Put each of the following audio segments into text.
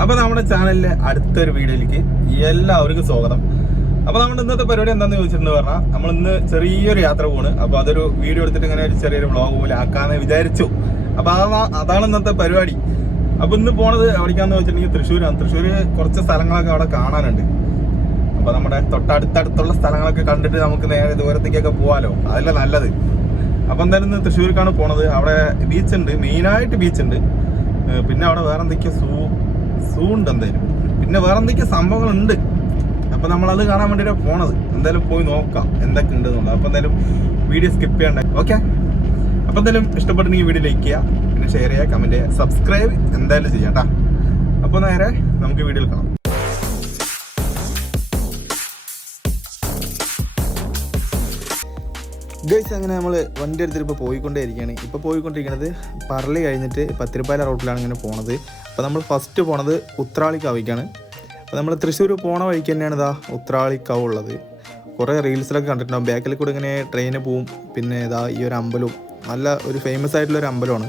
അപ്പൊ നമ്മുടെ ചാനലിലെ അടുത്തൊരു വീഡിയോയിലേക്ക് എല്ലാവർക്കും സ്വാഗതം. അപ്പൊ നമ്മുടെ ഇന്നത്തെ പരിപാടി എന്താണെന്ന് ചോദിച്ചിട്ടുണ്ട് പറഞ്ഞാൽ നമ്മൾ ഇന്ന് ചെറിയൊരു യാത്ര പോണ്. അപ്പൊ അതൊരു വീഡിയോ എടുത്തിട്ട് ഇങ്ങനെ ഒരു ചെറിയൊരു വ്ളോഗ് പോലെ ആക്കാന്ന് വിചാരിച്ചു. അപ്പൊ അതാണ് ഇന്നത്തെ പരിപാടി. അപ്പൊ ഇന്ന് പോണത് എവിടേക്കാന്ന് വെച്ചിട്ടുണ്ടെങ്കിൽ തൃശ്ശൂരാണ്. തൃശ്ശൂര് കുറച്ച് സ്ഥലങ്ങളൊക്കെ അവിടെ കാണാനുണ്ട്. അപ്പൊ നമ്മുടെ തൊട്ടടുത്തുള്ള സ്ഥലങ്ങളൊക്കെ കണ്ടിട്ട് നമുക്ക് നേരെ ദൂരത്തേക്കൊക്കെ പോവാലോ, അതല്ല നല്ലത്. അപ്പൊ എന്തായാലും ഇന്ന് തൃശ്ശൂർക്കാണ് പോണത്. അവിടെ ബീച്ചുണ്ട്, മെയിനായിട്ട് ബീച്ചുണ്ട്. പിന്നെ അവിടെ വേറെ എന്തൊക്കെയോ സൂ ഉണ്ട് എന്തായാലും. പിന്നെ വേറെ എന്തൊക്കെയോ സംഭവങ്ങളുണ്ട്. അപ്പൊ നമ്മളത് കാണാൻ വേണ്ടിയിട്ടാണ് പോണത്. എന്തായാലും പോയി നോക്കാം എന്തൊക്കെ ഉണ്ട് എന്നുള്ളത്. അപ്പൊ എന്തായാലും വീഡിയോ സ്കിപ്പ് ചെയ്യണ്ടേ. ഓക്കെ, അപ്പൊ എന്തായാലും ഇഷ്ടപ്പെട്ടെങ്കിൽ വീഡിയോ ലൈക്ക് ചെയ്യുക, പിന്നെ ഷെയർ ചെയ്യുക, കമന്റ് ചെയ്യുക, സബ്സ്ക്രൈബ് എന്തായാലും ചെയ്യാം കേട്ടാ. അപ്പൊ നേരെ നമുക്ക് വീഡിയോയിൽ കാണാം. ഗൈസ്, അങ്ങനെ നമ്മൾ വണ്ടി എടുത്തിട്ട് ഇപ്പോൾ പോയിക്കൊണ്ടേയിരിക്കുകയാണ്. ഇപ്പോൾ പോയിക്കൊണ്ടിരിക്കുന്നത് പറളി കഴിഞ്ഞിട്ട് പത്തിരിപ്പാല റോട്ടിലാണ് ഇങ്ങനെ പോണത്. അപ്പോൾ നമ്മൾ ഫസ്റ്റ് പോണത് ഉത്രാളിക്കാവിലേക്കാണ്. അപ്പോൾ നമ്മൾ തൃശ്ശൂർ പോണ വഴിക്ക് തന്നെയാണ് ഇതാ ഉത്രാളിക്കാവ് ഉള്ളത്. കുറേ റീൽസിലൊക്കെ കണ്ടിട്ടുണ്ടാകും. ബാക്കിൽ കൂടെ ഇങ്ങനെ ട്രെയിന് പോവും. പിന്നെ ഇതാ ഈ ഒരു അമ്പലവും നല്ല ഒരു ഫേമസ് ആയിട്ടുള്ളൊരു അമ്പലമാണ്.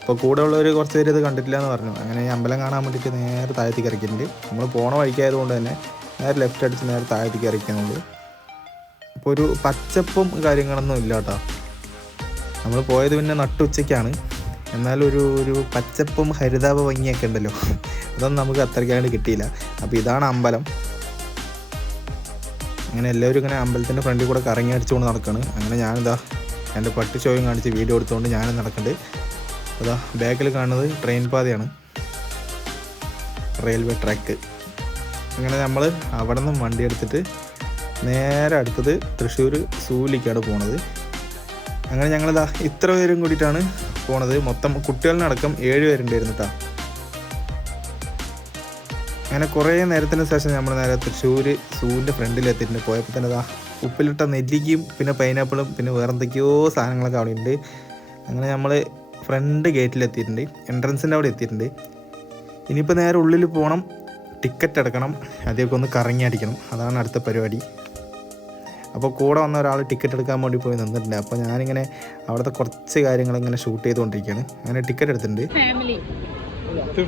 അപ്പോൾ കൂടെ ഉള്ളവർ കുറച്ച് പേര് ഇത് കണ്ടിട്ടില്ല എന്ന് പറഞ്ഞു. അങ്ങനെ ഈ അമ്പലം കാണാൻ വേണ്ടിയിട്ട് നേരെ താഴത്തേക്ക് ഇറക്കിയിട്ടുണ്ട്. നമ്മൾ പോണ വഴിക്കായതുകൊണ്ട് തന്നെ നേരെ ലെഫ്റ്റ് അടിച്ച് നേരെ താഴത്തേക്ക് ഇറക്കിയാണുള്ളൂ. അപ്പോൾ ഒരു പച്ചപ്പും കാര്യങ്ങളൊന്നും ഇല്ല കേട്ടോ. നമ്മൾ പോയത് പിന്നെ നട്ടുച്ചയ്ക്കാണ്. എന്നാലും ഒരു പച്ചപ്പും ഹരിതാപ ഭംഗിയൊക്കെ ഉണ്ടല്ലോ, അതൊന്നും നമുക്ക് അത്രയ്ക്കാണ്ട് കിട്ടിയില്ല. അപ്പോൾ ഇതാണ് അമ്പലം. അങ്ങനെ എല്ലാവരും ഇങ്ങനെ അമ്പലത്തിൻ്റെ ഫ്രണ്ടിൽ കൂടെ കറങ്ങി അടിച്ചുകൊണ്ട് നടക്കുകയാണ്. അങ്ങനെ ഞാനിതാ എൻ്റെ പട്ടി ഷോയും കാണിച്ച് വീഡിയോ എടുത്തുകൊണ്ട് ഞാനും നടക്കുന്നുണ്ട്. അതാ ബാക്കിൽ കാണുന്നത് ട്രെയിൻ പാതയാണ്, റെയിൽവേ ട്രാക്ക്. അങ്ങനെ നമ്മൾ അവിടെ നിന്ന് വണ്ടി എടുത്തിട്ട് നേരെ അടുത്തത് തൃശ്ശൂർ സൂവിലേക്കാണ് പോണത്. അങ്ങനെ ഞങ്ങളിതാ ഇത്ര പേരും കൂടിയിട്ടാണ് പോണത്. മൊത്തം കുട്ടികളിനടക്കം 7 പേരുണ്ടായിരുന്നു കേട്ടോ. അങ്ങനെ കുറേ നേരത്തിന് ശേഷം നമ്മൾ നേരെ തൃശ്ശൂർ സൂവിൻ്റെ ഫ്രണ്ടിൽ എത്തിയിട്ടുണ്ട്. പോയപ്പോൾ തന്നെ ഇതാ ഉപ്പിലിട്ട നെല്ലിക്കയും പിന്നെ പൈനാപ്പിളും പിന്നെ വേറെ എന്തൊക്കെയോ സാധനങ്ങളൊക്കെ അവിടെ ഉണ്ട്. അങ്ങനെ നമ്മൾ ഫ്രണ്ട് ഗേറ്റിലെത്തിയിട്ടുണ്ട്, എൻട്രൻസിൻ്റെ അവിടെ എത്തിയിട്ടുണ്ട്. ഇനിയിപ്പോൾ നേരെ ഉള്ളിൽ പോകണം, ടിക്കറ്റ് എടുക്കണം, ആദ്യമൊക്കെ ഒന്ന് കറങ്ങി അടിക്കണം. അതാണ് അടുത്ത പരിപാടി. അപ്പോൾ കൂടെ വന്ന ഒരാൾ ടിക്കറ്റ് എടുക്കാൻ വേണ്ടി പോയി നിന്നിട്ടുണ്ട്. അപ്പോൾ ഞാനിങ്ങനെ അവിടുത്തെ കുറച്ച് കാര്യങ്ങൾ ഇങ്ങനെ ഷൂട്ട് ചെയ്തുകൊണ്ടിരിക്കുകയാണ്. അങ്ങനെ ടിക്കറ്റ് എടുത്തിട്ടുണ്ട്.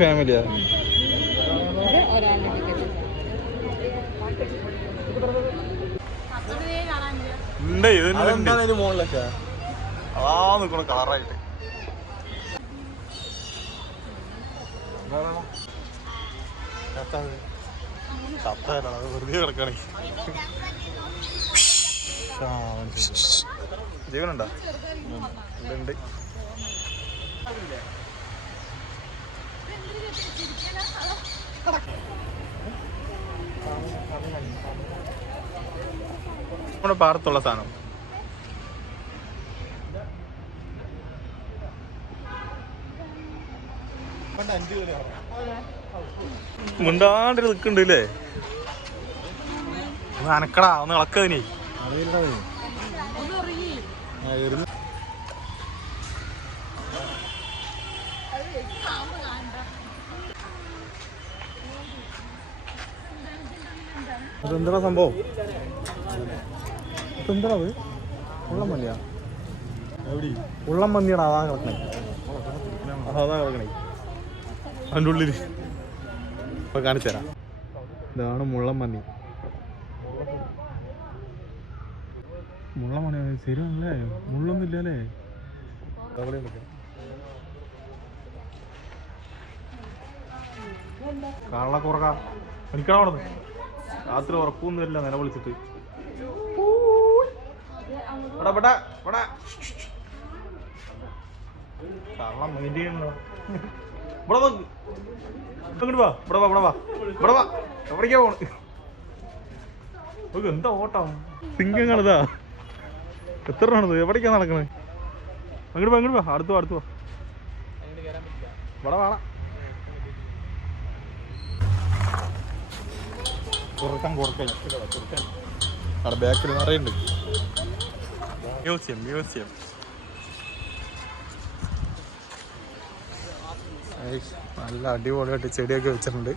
ഫാമിലിയാ? മുകളിലൊക്കെ കളറായിട്ട് വെറുതെ കിടക്കണേ. ജീവനുണ്ടോ? ഉണ്ട്. നമ്മുടെ പാടത്തുള്ള സാധനം. മുണ്ടാണ്ട് നിൽക്കുന്നുണ്ട് അല്ലേ? ഒന്ന് അനക്കടാ, ഒന്ന് ഇളക്കതിനെ. അതെന്താ സംഭവം? എന്താ അത്? ഉള്ളം മല്ലിയാ? ഉള്ളം മന്തിയാടാ. അതാ കിടക്കണേ, അതാ കിടക്കണേ അതിൻ്റെ ഉള്ളിൽ. ഇപ്പൊ കാണിച്ചു തരാം. ഇതാണ് മുള്ളം മന്തി. മുള്ളം മണി ശരിയാണല്ലേ? മുള്ളൊന്നും ഇല്ലല്ലേ? കള്ളക്കുറക്ക എനിക്കണ അവിടെ രാത്രി ഉറപ്പൊന്നും ഇല്ല. നില വിളിച്ചിട്ട് കള്ളം മൈൻഡ് ചെയ്യണോ? ഇവിടെ നോക്ക്, ഇങ്ങോട്ട് വാ, ഇവിടെ വാ, ഇവിടെ വാ, ഇവിടെ വാ. എവിടേക്കാ പോണ്? എന്താ ഓട്ടം? സിംഗങ്ങളിതാ എത്ര ആണത്? എവിടേക്കാ നടക്കണേ? അങ്ങോട്ട് വാ, അങ്ങോട്ട് വാ, അടുത്ത് വാ, അടുത്ത് വാ. ഇവിടെ വേണം കുറക്കാൻ അവിടെ ബാക്കിൽ നിറയുണ്ട്. മ്യൂസിയം നല്ല അടിപൊളിയായിട്ട് ചെടിയൊക്കെ വെച്ചിട്ടുണ്ട്.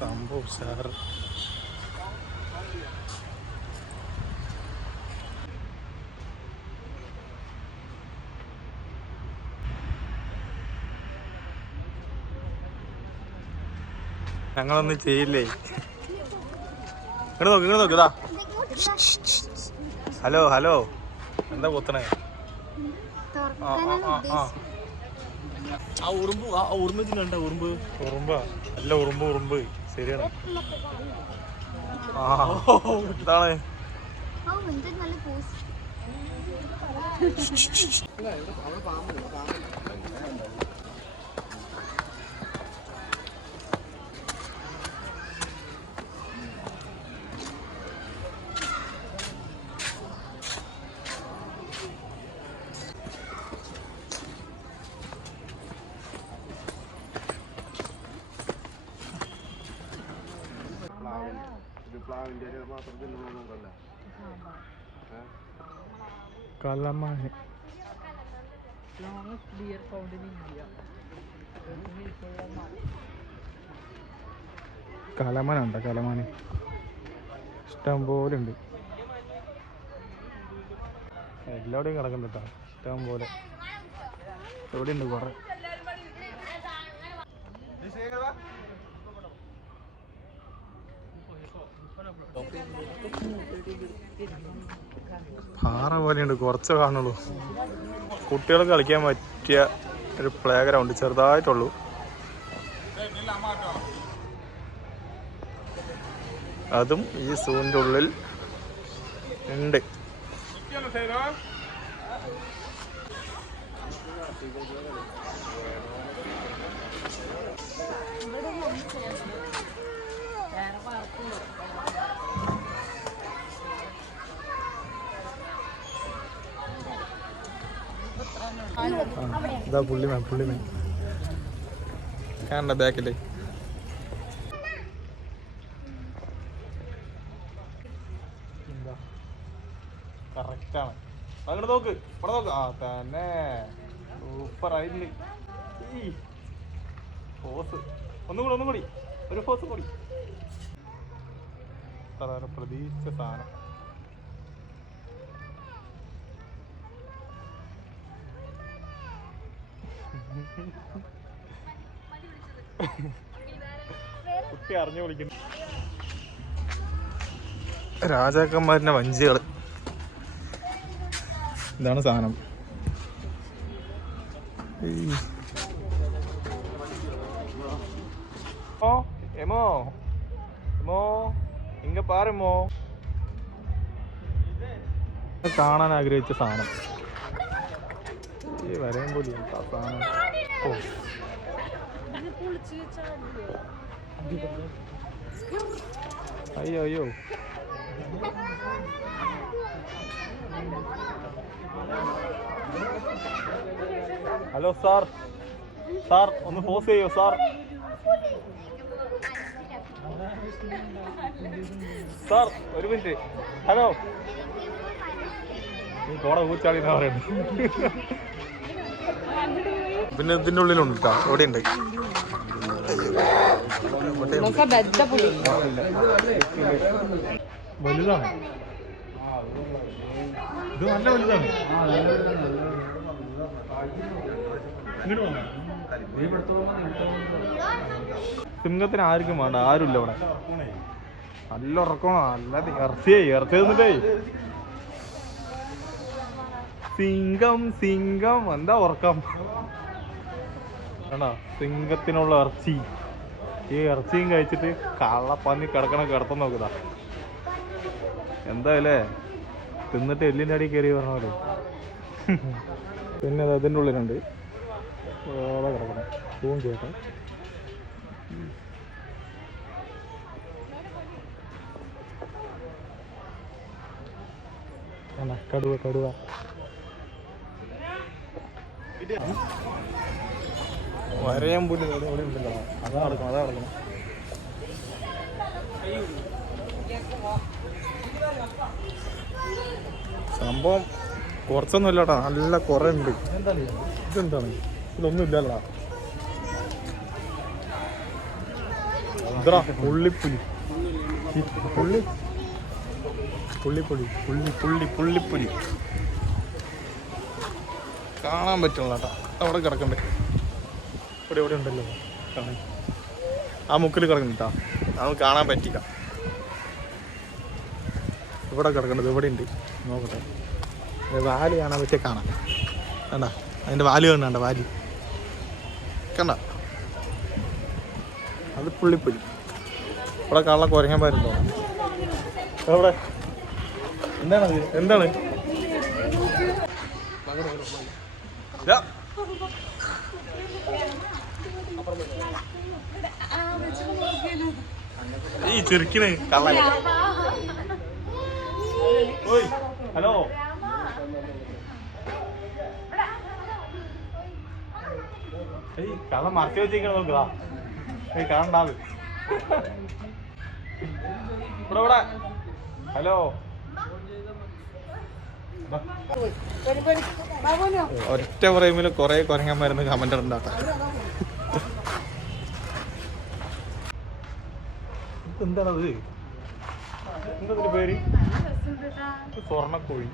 സംഭവം ഉഷാർ. ഞങ്ങളൊന്നും ചെയ്യില്ലേ. ഇങ്ങോട്ട് നോക്ക് ഇതാ. ഹലോ ഹലോ, എന്താ പൊത്തണേ? ആ ഉറുമ്പ് തിന്നണ്ട. ഉറുമ്പാ അല്ല, ഉറുമ്പ് ശരിയാണ്. ഇതാണ് കലമാന്. കലമാനുണ്ടോ? കലമാന് ഇഷ്ടം പോലെ ഉണ്ട്. എല്ലാവിടെയും കിടക്കുന്നുണ്ട് കേട്ടോ, ഇഷ്ടം പോലെ. ഇവിടെ ഉണ്ട് കുറെ. പാറ പോലെയുണ്ട്, കുറച്ച് കാണുള്ളൂ. കുട്ടികൾക്ക് കളിക്കാൻ പറ്റിയ ഒരു പ്ലേ ഗ്രൗണ്ട് ചെറുതായിട്ടുള്ളൂ. അതും ഈ സൂവിൻ്റെ ഉള്ളിൽ ഉണ്ട്. ഇതാ പുള്ളിമേൻ കാണണ്ട ബാക്കില്. എന്താ കറക്റ്റാണ്. അങ്ങോട്ട് നോക്ക്, ഇവിടെ നോക്ക്. ആ തന്നെ സൂപ്പർ ആയിട്ടുണ്ട്. ഫോസ് ഒന്നും കൂടി ഒരു ഫോസ് കൂടി. പ്രതീക്ഷിച്ച സാധനം. കുട്ടി അറിഞ്ഞു വിളിക്കുന്നു. രാജാക്കന്മാരുടെ വഞ്ചികള്. ഇതാണ് സാധനം. എമോ ഇങ്ങ പാരമോ. കാണാൻ ആഗ്രഹിച്ച സാധനം. ഈ വരയും പോലെ സാധനം. ഓ അയ്യോ ഹലോ സാർ ഒന്ന് പോസ് ചെയ്യോ സാർ? സാർ ഒരു മിനിറ്റ്. ഹലോ, നീ കോട ഊച്ചാളി എന്നാ പറയുന്നത്. പിന്നെ ഇതിൻ്റെ ഉള്ളിലുണ്ട് കേട്ടോ, ഇവിടെ ഉണ്ട്. വലുതാണ്, ഇത് നല്ല വലുതാണ്. സിംഹത്തിന് ആർക്കും വേണ്ട, ആരുമില്ല ഇവിടെ. നല്ല ഉറക്കണോ, നല്ല ഇറച്ചി തന്നിട്ടേ. സിംഗം എന്താ ഉറക്കം വേണോ? സിംഗത്തിനുള്ള ഇറച്ചി. ഈ ഇറച്ചിയും കഴിച്ചിട്ട് കള്ളപ്പന്നി കിടത്തം നോക്കുതാ. എന്തായാലേ തിന്നിട്ട് എല്ലിൻ്റെ അടി കയറി പറഞ്ഞ പോലെ. പിന്നെ അതിൻ്റെ ഉള്ളിലുണ്ട് വേറെ കിടക്കണം. പൂവും ചേട്ടൻ കടുവ വരയാൻ പോലും ഇവിടെ ഉണ്ടല്ലോ. അതാ നടക്കണം. സംഭവം കുറച്ചൊന്നും ഇല്ലാട്ടാ, നല്ല കുറെ ഉണ്ട്. ഇതെന്താണ്? ഇതൊന്നും ഇല്ലല്ലോ. പുള്ളിപ്പുലി കാണാൻ പറ്റുള്ള കേട്ടോ. അവിടെ കിടക്കണ്ടേ? ഇവിടെ ഉണ്ടല്ലോ കാണാൻ. ആ മുക്കിൽ കിടക്കുന്നുട്ടാ, നമുക്ക് കാണാൻ പറ്റില്ല. ഇവിടെ കിടക്കേണ്ടത് ഇവിടെ ഉണ്ട്, നോക്കട്ടെ. വാല് കാണാൻ പറ്റിയ കാണാം. കണ്ട അതിൻ്റെ വാല് കണ്ട വാല് കണ്ട, അത് പുള്ളിപ്പുലി. ഇവിടെ കള്ള കുരങ്ങൻ വരുന്നോ? എവിടെ എന്താണത്? എന്താണ് ഈ ചെറുക്കിന് കള്ള? ഹലോ, ഈ കഥ മറച്ചു വെച്ചിരിക്കണ നോക്കുക. കാണണ്ടാവ് ഇവിടെ ഇവിടെ. ഹലോ, ഒറ്റ പറയുമ്പോൾ കുറെ കുരങ്ങന്മാരുന്ന് കമന്റ് ഉണ്ടാക്കാം. എന്താണത്? എന്താ പേര്? സ്വർണ്ണക്കോഴി.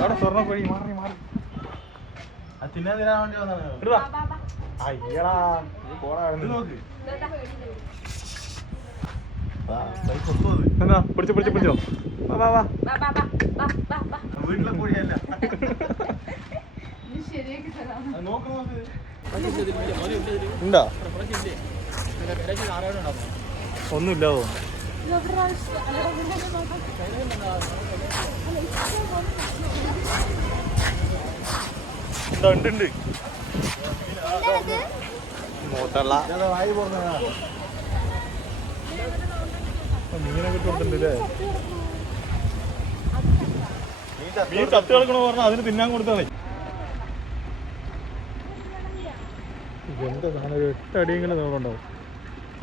അവിടെ സ്വർണ്ണക്കോഴി മാറി മാറി. അയ്യടാ എന്താ പിടിച്ചോ പിടിച്ചോ പിടിച്ചോ. വീട്ടിലെ കോഴിയല്ല. ഉണ്ടോ? ഒന്നുമില്ല. ഉണ്ട് മൂത്തള്ള മീനൊക്കെ കൊടുത്തിട്ടുണ്ടല്ലേ? മീൻ ചത്ത് കിടക്കണോ പറഞ്ഞാൽ അതിന് തിന്നാൻ കൊടുത്താൽ എന്താ സാധനം? ഒരു 8 അടിയെങ്കിലും നീളമുണ്ടാവും.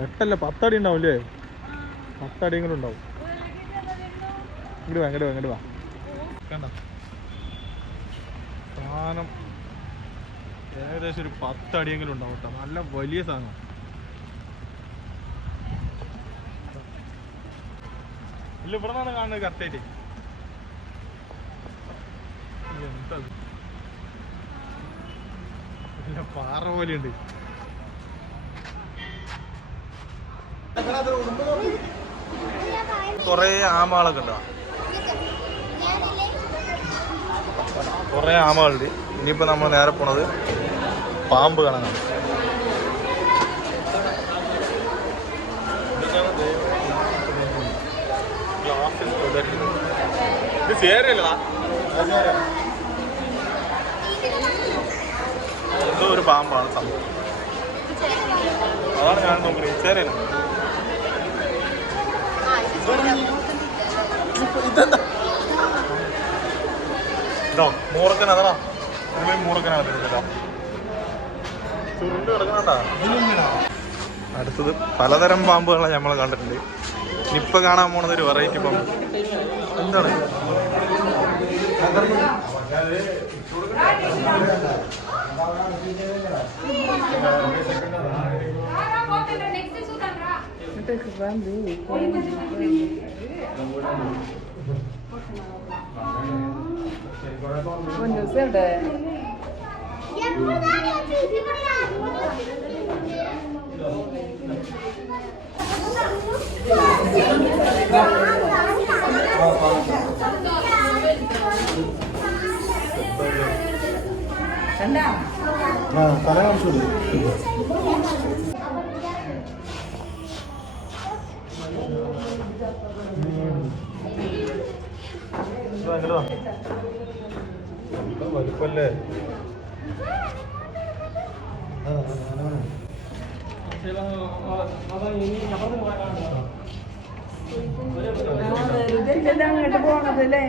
8 അല്ല 10 അടി ഉണ്ടാവും അല്ലേ? 10 അടിയെങ്കിലും ഉണ്ടാവും. ഇങ്ങോട്ട് വാ കണ്ട സാധനം ഏകദേശം ഒരു 10 അടിയെങ്കിലും ഉണ്ടാവും കേട്ടോ. നല്ല വലിയ സാധനം. ഇല്ല, ഇവിടെ നിന്നാണ് കാണുന്നത് കറക്റ്റായിട്ട്. എന്താ പാറ പോലെയുണ്ട്. കൊറേ ആമകളൊക്കെ ഉണ്ടോ? കൊറേ ആമകളുണ്ട്. ഇനിയിപ്പോ നമ്മൾ നേരെ പോണത് പാമ്പ് കാണാനാണ്. ഇത് ചേരല്ലടാ, എന്തോ ഒരു പാമ്പാണ് സംഭവം. അതാണ് ഞാൻ നോക്കുന്നത്. ചേരല്ല. ഇതെന്താ ഇതോ മൂറക്കൻ? അതാ മൂറക്കനാണ്. ചുരുണ്ട് കിടക്കണ. അടുത്തത് പലതരം പാമ്പുകളെ നമ്മൾ കണ്ടിട്ടുണ്ട്. ഇനിയിപ്പോൾ കാണാൻ പോണത് ഒരു വെറൈറ്റി പാമ്പ്. എന്താണ്? തല കാണിച്ചു. വലുപ്പല്ലേ? അങ്ങോട്ട് പോണതല്ലേ?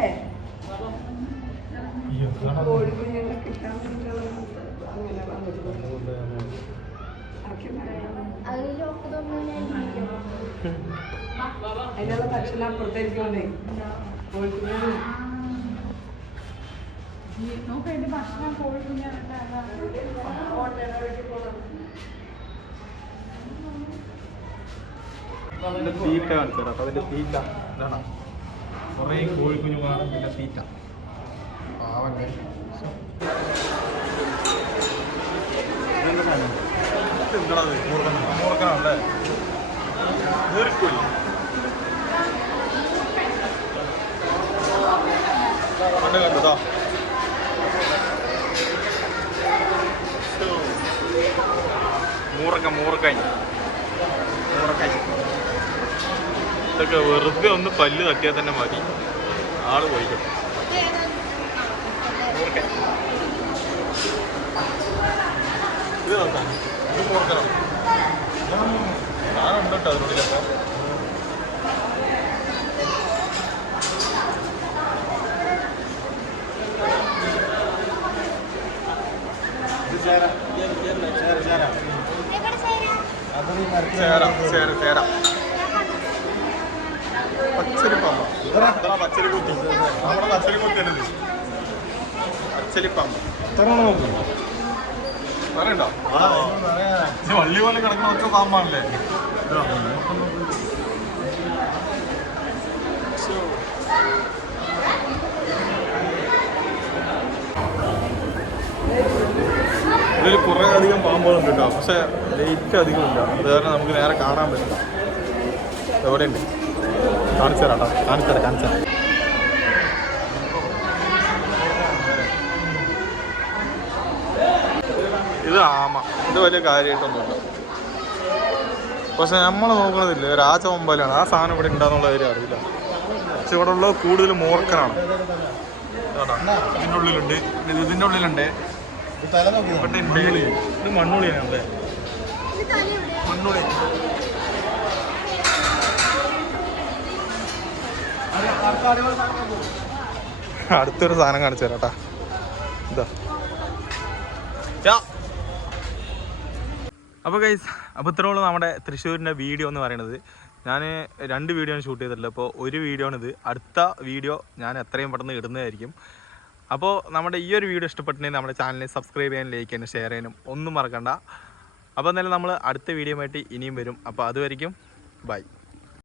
അതിനുള്ള ഭക്ഷണം അപ്പുറത്തായിരിക്കണേ. നോക്കേണ്ടി ഭക്ഷണം കോഴിക്കുഞ്ഞാണ്. അതിന്റെ തീറ്റ കാണിച്ചത്. അപ്പൊ അതിന്റെ തീറ്റ ഇതാണ്. കുറെ കോഴിക്കുഞ്ഞുങ്ങളാണ് ഇതിന്റെ തീറ്റ. പാവല്ലേ. എന്താണത് മൂർക്കനാണല്ലേ നീർക്കൂലി കണ്ടോ മൂറക്കായി ഇതൊക്കെ വെറുതെ ഒന്ന് പല്ല് തട്ടിയാൽ തന്നെ മതി ആള് പോയിക്കും ഇത് നോക്കാം ഇത് മൂർക്കണം സാധനം ഉണ്ട് കേട്ടോ അതിനുള്ളിലപ്പോൾ ചേര പച്ചരിപ്പാമ്പ പച്ചരിക്കുട്ടി നമ്മുടെ പച്ചരിക്കുട്ടി തന്നെ പച്ചരിപ്പാമ്പ നോക്കും പറയണ്ടോ വള്ളി പോലെ കിടക്കുന്ന ഒറ്റ പാമ്പാണല്ലേ ഇതിൽ കുറേ അധികം പാമ്പുകളുണ്ട് കേട്ടോ പക്ഷെ ലൈറ്റ് അധികമില്ല അത് കാരണം നമുക്ക് നേരെ കാണാൻ പറ്റില്ല എവിടെയുണ്ട് കാണിച്ചു തരാം കേട്ടോ കാണിച്ചു തരാം ഇത് ആമ ഇത് വലിയ കാര്യമായിട്ടൊന്നുമില്ല പക്ഷെ നമ്മൾ നോക്കണതില്ല രാജവമ്പാലാണ് ആ സാധനം ഇവിടെ ഉണ്ടാന്നുള്ള കാര്യം അറിയില്ല പക്ഷെ ഇവിടെ ഉള്ളത് കൂടുതൽ മൂർക്കനാണ് ഇതിൻ്റെ ഉള്ളിലുണ്ട് ഇതിൻ്റെ ഉള്ളിലുണ്ട് ഇത് മണ്ണുള്ളിയാണല്ലേ മണ്ണുള്ളി അടുത്തൊരു സാധനം കാണിച്ചു തരാട്ടാ ഇതാ അപ്പോൾ ഗൈസ് അപ്പോൾ ഇത്രയുള്ളൂ നമ്മുടെ തൃശ്ശൂരിൻ്റെ വീഡിയോ എന്ന് പറയുന്നത് ഞാൻ 2 വീഡിയോ ഷൂട്ട് ചെയ്തിട്ടില്ല അപ്പോൾ ഒരു വീഡിയോ ആണിത് അടുത്ത വീഡിയോ ഞാൻ എത്രയും പെട്ടെന്ന് ഇടുന്നതായിരിക്കും അപ്പോൾ നമ്മുടെ ഈ ഒരു വീഡിയോ ഇഷ്ടപ്പെട്ടിട്ടുണ്ടെങ്കിൽ നമ്മുടെ ചാനലിൽ സബ്സ്ക്രൈബ് ചെയ്യാനും ലൈക്ക് ചെയ്യാനും ഷെയർ ചെയ്യാനും ഒന്നും മറക്കണ്ട അപ്പോൾ എന്തായാലും നമ്മൾ അടുത്ത വീഡിയോ ആയിട്ട് ഇനിയും വരും അപ്പോൾ അതുവരെയും ബൈ